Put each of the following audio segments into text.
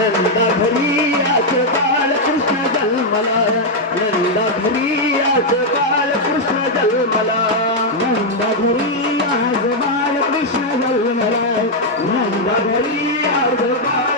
नंदा भरी आज बालकृष्ण जन्मला. नंदा भरी आज बालकृष्ण जन्मला. नंदा भरी आज बालकृष्ण जन्मला. नंदा भरी आज बाल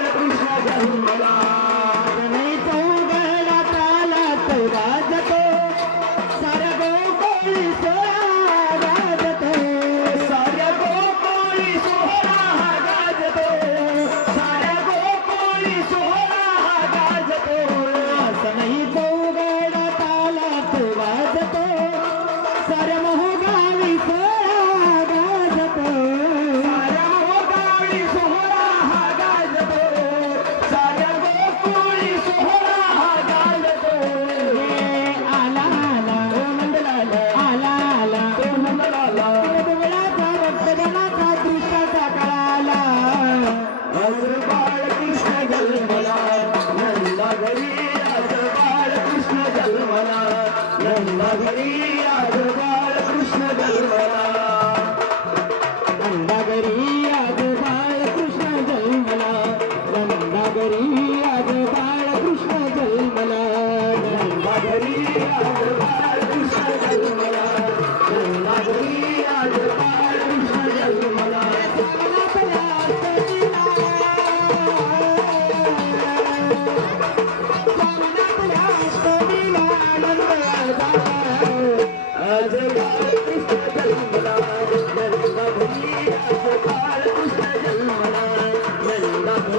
Maria.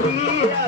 வீரா